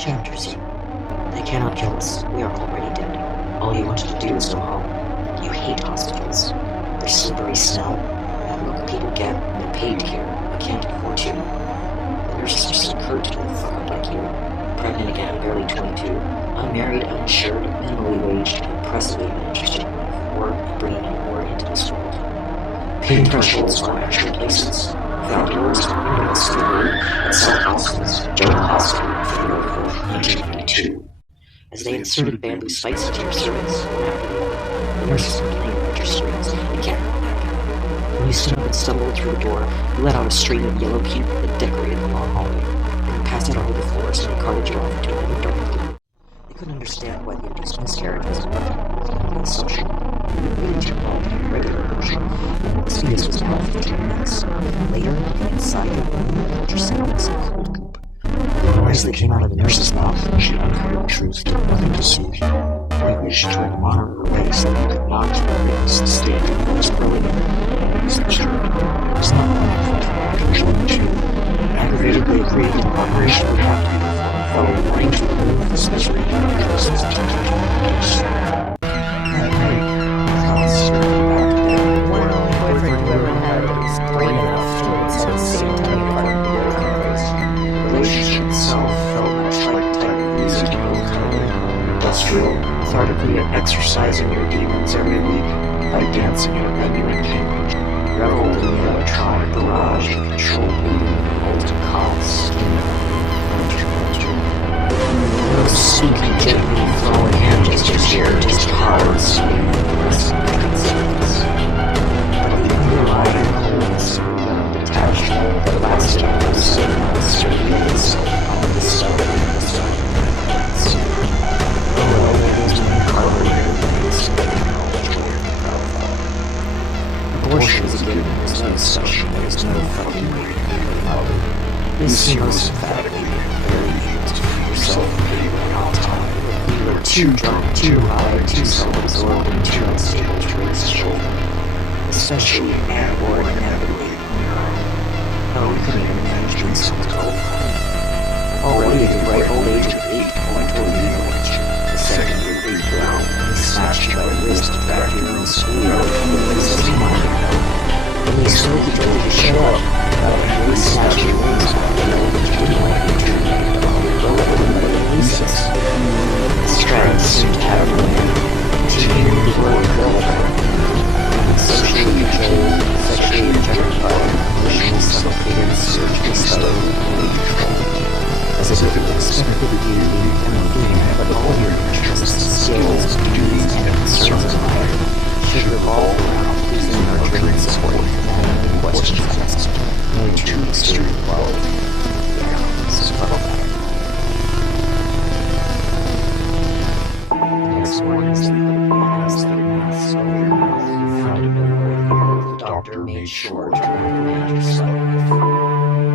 Chapter 0. They cannot kill us. We are already dead. All you wanted to do is go home. You hate hospitals. Their slippery smell. And look people get. They're paid here. I can't afford to. The nurses are so curt to a fucker like you. Pregnant again, barely 22. Unmarried, uninsured, minimally waged, and impressively uninterested in life, or in bringing any more into this world. Pain thresholds are actual places. Without yours, I'm going to sleep at South Hospitals, General Hospital, February 4th, 1992. As they inserted bamboo spikes into your cervix, the nurses were playing with your screens. You can't run back. When you stood up and stumbled through the door, you let out a stream of yellow puke that decorated the long hallway, and you passed out over the floors and they carted you off into another dark room. They couldn't understand why the induced miscarriage was nothing social. Really too long to be regular version. The fetus was now 15 minutes. Later, inside the room, you felt yourself in some cold goop. The noise that came out of the nurse's mouth, she uncovered the truth, did nothing to soothe you. Finally, she tried to monitor her way so that you could not witness the state of what was growing in was disturbed. It was not long for controlling too. Aggravated, they agreed that an operation would have to be performed, following warnings from the room this misery and addresses to take. That night, boyfriend you ever had was brain enough to set a single tiny apartment in your countries. The relationship itself felt much like type music and industrial, methodically exercising your demons every week by dancing in a venue in Cambridge. Reveled in the electronic barrage of controlled meeting and molten cause. No sneaky, gently flowing hand gestures here, just hard, sweet, underlying coldness and detachment that lasted for 7 months to reveal itself on the stone and the stone. Although there was no carburetor remains of abortion is a given, there's no discussion, there's no fucking way to make it out. This seems emphatically very easy to free yourself from being all time. You were too drunk, too high, too self-absorbed, and too unstable to raise a shoulder. Especially and or inevitably on your own. No, we couldn't even manage doing something cold. Already at the ripe old age of 8, going toward legal age, the second year big brown, and he snatched you by the wrist to drag you around the schoolyard with his little mind. When he spoke, he told you to shut up, and he snatched your wings back and you didn't like you to make everybody in recess. The strands seemed to have no end, and she hated the word girlfriend. Socially controlled, sexually objectified, emotionally suffocated, spiritually stubborn, and controlled. As if it was expected of you to be being, but all your interests, skills, duties, and concerns in life should revolve around pleasing, nurturing, and supporting and questions asked. Only too extreme love. Yeah, so fuck that. The next morning, as the mass over your mouth, the doctor made sure to reprimand yourself.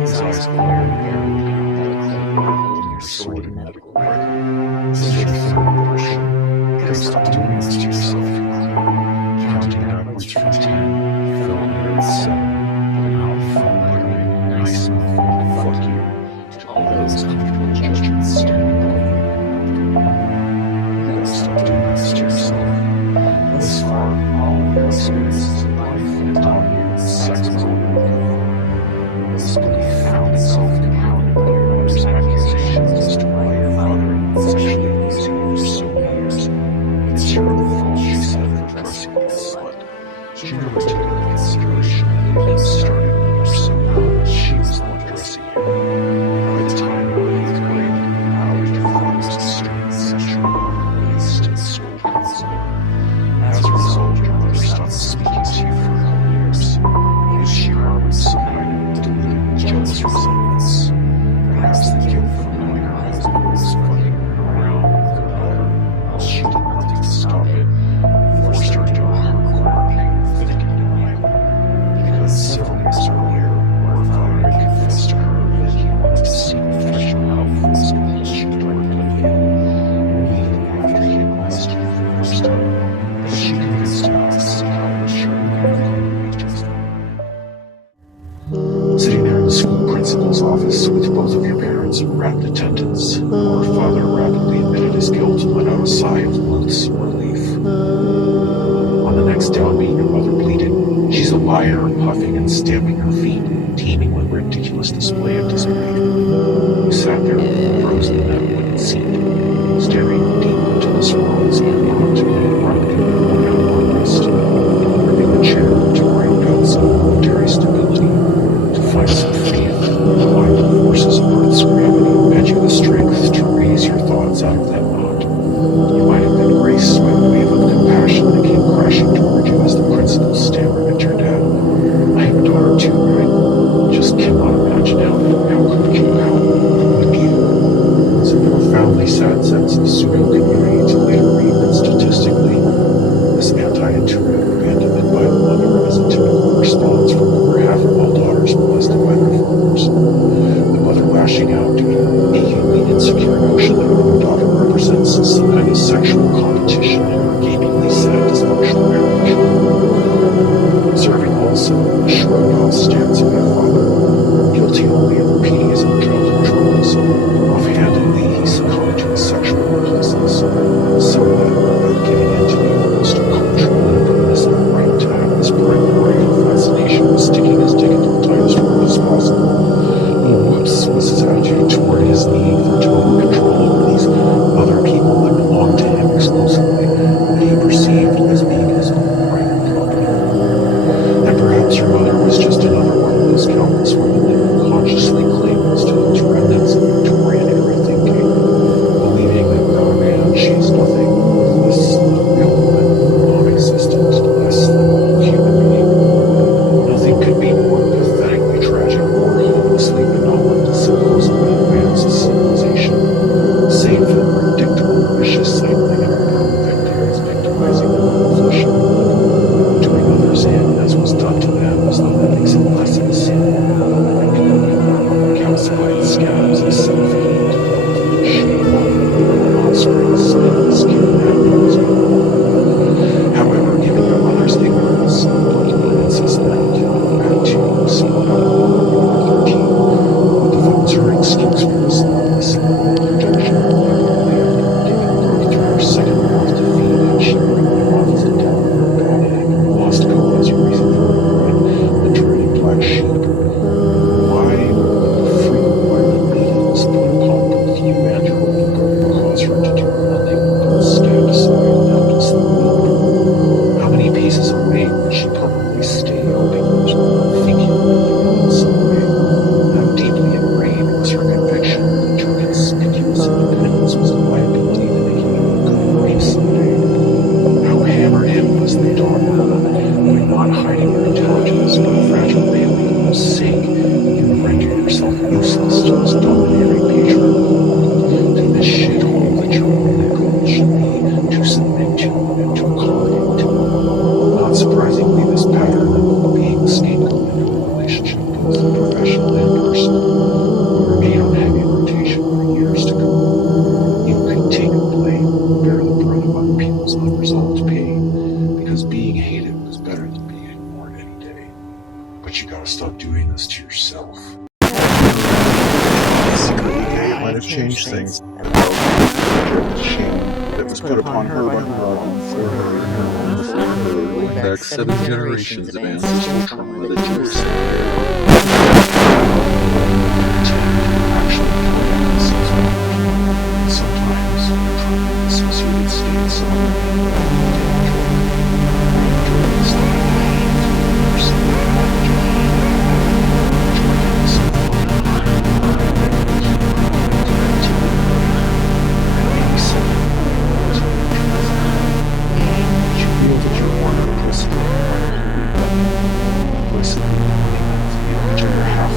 His eyes glared very holding your sword in medical work. This is your third abortion. You could have stopped doing this to yourself. Counting backwards from 10, fell under 7, but now fell by nice enough fuck you to all those comfortable judgments standing below you. You could have stopped doing this to yourself. Thus far, all of your experiences in life have taught you that sex is only good. This belief found itself compounded by your mother's accusations as to why your father had been sexually abusing you for so many years. It's your own fault, she said, for dressing like a slut. She never took into consideration that the abuse started when you were so young that she was the one dressing you. By the time you were 8th grade, you were not wrapped attendants. Her father rapidly admitted his guilt and let out a sigh of loathsome relief. On the next downbeat, her mother pleaded, "She's a liar," puffing and stamping her feet, teeming with ridiculous display of disbelief. He sat there, frozen in that wooden seat, staring deep into this world's earmarked and abrupt worn-out armrest, gripping the chair to ground out some momentary stability, to find some faith in the reliable forces of Earth's gravity, bed you the strength to raise your thoughts out of that knot. You might have been graced by the wave of compassion that came crashing toward you as the principal stammered at your dad. "I have a daughter too, right? Just cannot imagine how could you, how would you?" It's a profoundly sad sense of pseudo community to later read that statistically, this anti-intuitive abandonment by the mother is a typical response from over half of all daughters molested by their fathers. The mother lashing out due to an achingly insecure notion that her daughter represents some kind of sexual competition in her gapingly sad dysfunctional marriage. Observing also the shrugged off stance of your father, guilty only of repeating his own childhood traumas. Offhandedly, he succumbed to his sexual recklessness, so that without getting into the almost cultural and permissive right to have this primordial fascination with sticking his dick into the tightest rope as possible, whoops was his attitude toward his need for total control over these other people that belonged to him exclusively, that he perceived as being his own private property. And perhaps your mother was just another one of those countless women that consciously clings to those remnants of Victorian era thinking, believing that without a man she is nothing, worthless, unreal woman, non-existent, less than a human being. Nothing could be more pathetically tragic, more hopelessly benevolent, supposedly advanced civilization, save for the predictable, vicious cycling of born victims victimizing their own flesh and blood, doing others in as was done to them, as though that makes it less of a sin. Calcified scabs of self-hate, ultimate shame, offspring skin and however, given your mother's ignorance, bluntly incessant attitude, see what happened when you were 13, what devotes her excuse for this lawless projection, rapidly after giving birth to her second birth defeat, and she quickly off as a dead lost coat as your reason for ignoring the turning black sheep. Why the free violent meetings put upon both you and your old girl cause her to do nothing but stand aside and helplessly weep? How many paces away would she probably stay, hoping that think you would believe it in some way? How deeply ingrained was her conviction that your conspicuous independence was a liability to making you a good wife someday? How hammered in was the daughter by not hiding your intelligence, but fragile bailing whose sake you rendered yourself useless to this domineering patriarch, to this shithole that your only goal should be to submit to and to accommodate to? Not surprisingly, this pattern of being the scapegoat in your relationship, both professional and personal, will remain on heavy rotation for years to come. You can take the blame, bear the brunt of other people's unresolved pain, because being hated was better than being ignored any day. But you gotta stop doing this to yourself. Basically, it might have changed things. The shame that was put upon her by her own for her and her own for her, going back 7 generations of ancestral trauma that you were Sometimes, associated states of implicitly believing that the image of your half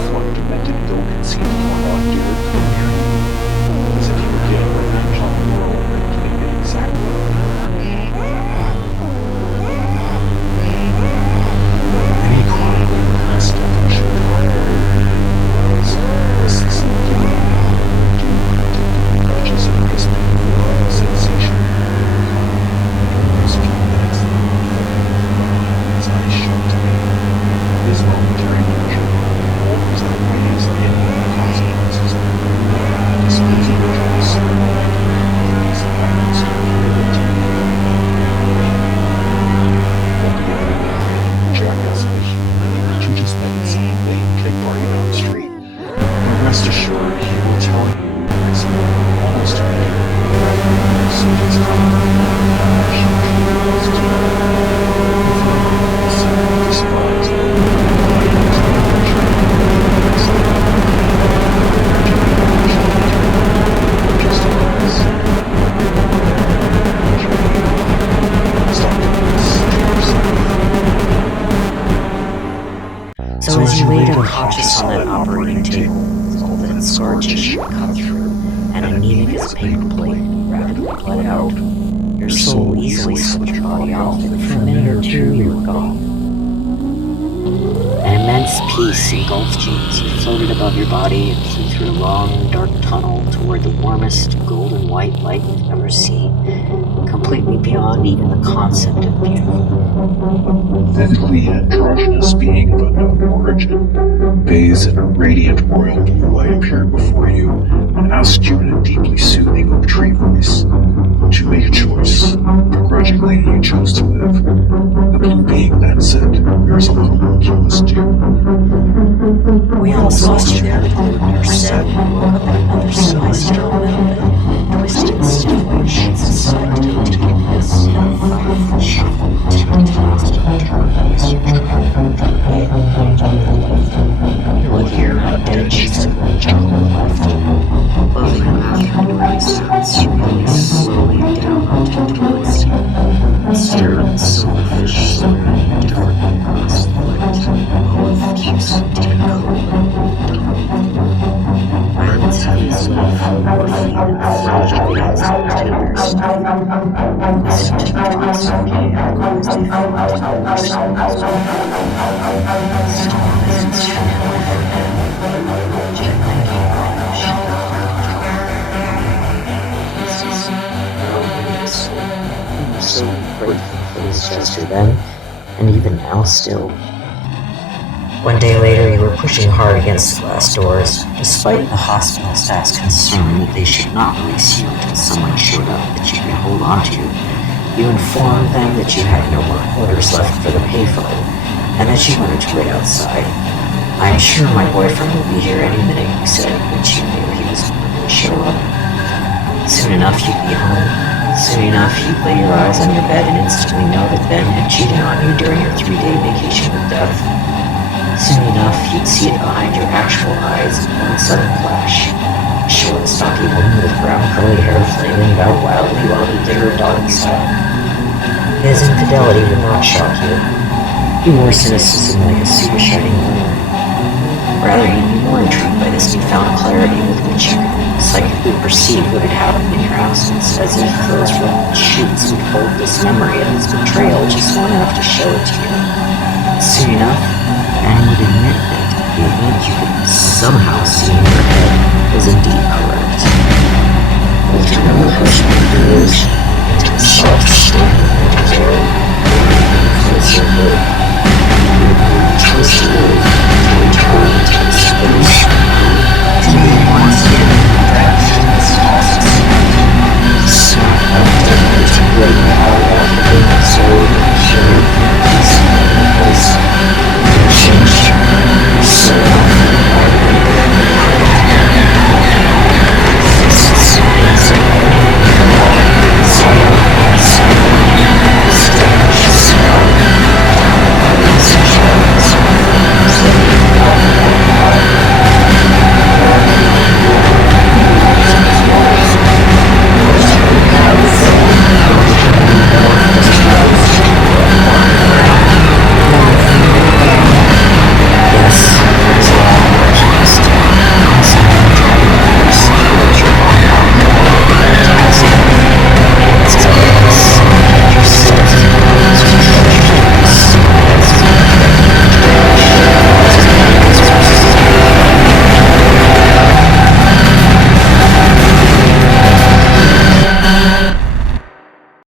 As you laid unconscious on that operating table, with all that scar tissue cut through, and anemic as a paper plate, rapidly bled out, your soul easily slipped your body off, and for a minute or two you were gone. An immense peace engulfed you as you floated above your body and flew through a long, dark tunnel toward the warmest golden white light you've ever seen, completely beyond even the concept of beautiful. Vividly androgynous being of unknown origin, bathed in a radiant royal blue light, appeared before you and asked you in a deeply soothing oak tree voice to make a choice. Begrudgingly, you chose to live. The blue being then said, "There's a little work you must do." We almost lost you there, but you said we woke up in another semi-sterile metal bed, twisted in stiff white sheets inside to go to the abyss. Look here, how dead sheets of white chocolate left. Closing them after you release really slowly down onto the toilet. Stare at the silverfish swimming indifferently across the plate, all of keeps technical. Violence heavy as leaf, morphine, and fragile hands of tender stuff. Listen to the thoughts of me as they float to the soul. Storm is tenderly for them, gently I'm so grateful for this gesture then, and even now still. One day later, you were pushing hard against the glass doors, despite the hospital staff's concern that they should not release you until someone showed up that you could hold on to. You informed them that you had no more quarters left for the payphone, and that you wanted to wait outside. "I'm sure my boyfriend will be here any minute," you said, which you knew he was going to show up. Soon enough, you'd be home. Soon enough, you'd lay your eyes on your bed and instantly know that Ben had cheated on you during your 3-day vacation with Death. Soon enough, you'd see it behind your actual eyes in one sudden flash. A short, stocky woman with brown curly hair flailing about wildly while he did her doggy style. His infidelity would not shock you. He wore cynicism like a super shining moon. Rather, you'd be more intrigued by this newfound clarity with which you could psychically perceive what had happened in your absence, as if those red sheets would hold this memory of his betrayal just long enough to show it to you. Soon enough, Annie would admit that the event you could somehow see in your head was indeed correct. With no hush is into a self-sustaining world, because your hope would be twisted